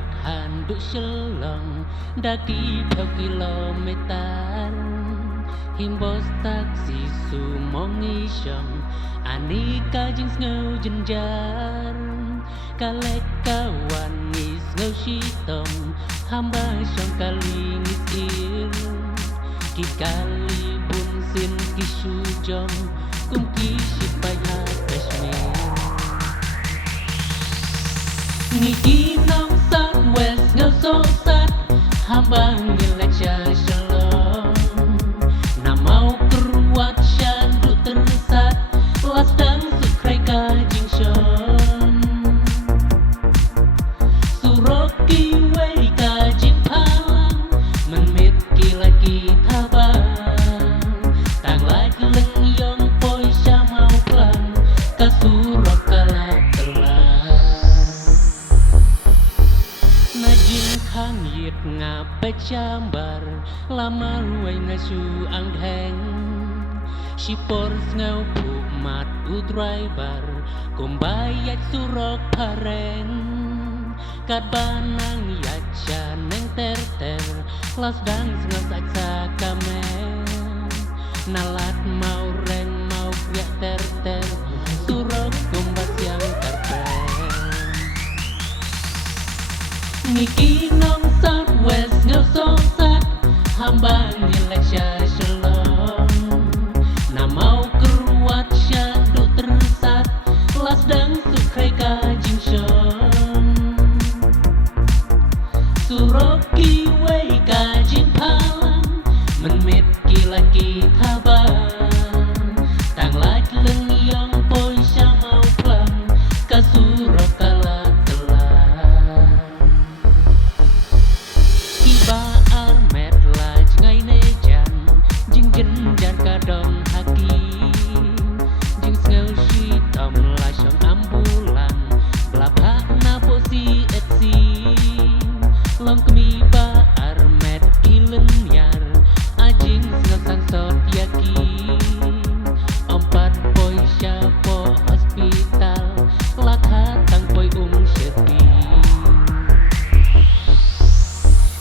bạt hàn đuổi chơ lòng đã ký theo km him bos taxi su mong nghi chồng ani ka jing ngâu dân jar ka lek ka wan nghi ngâu chi tông hamba chong kali nghi ir ki kali bun sin ki su jong kum ki sipai ha kashmir nghi ki nong sat west ngâu so sat hamba nghi la cha shalom na mau keruat syandu tersat las dan sukrai ka jing shon suroki wei ka jing palang menmit ki lagi tabang tang lak leng yong poi sha mau klang ka surok kala khang yết ngà bê chambar lama ruai nga su ang heng shipor ngau pu mat u driver kumbayat surok pareng kat banang yacha neng ter las dang ngau saksa kame nalat mau reng mau ya ter surok kumbas yang terpeng ngiki nong south west ngau so sat hamba nilai sha shalom na mau keruat syandu tersat las dan sukrai ka jing shon suroki wei ka jing palang menmit ki laki tabang tang lak leng yong poi sha mau klang ka surok kala dong haki jing ngeu shi tom la shong ambulan blabha na posi etsi long kmi ba armet ilen yar ajing ngeu sang sot yaki ompat poi sha po hospital lakha tang poi shepi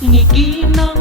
ngiki nong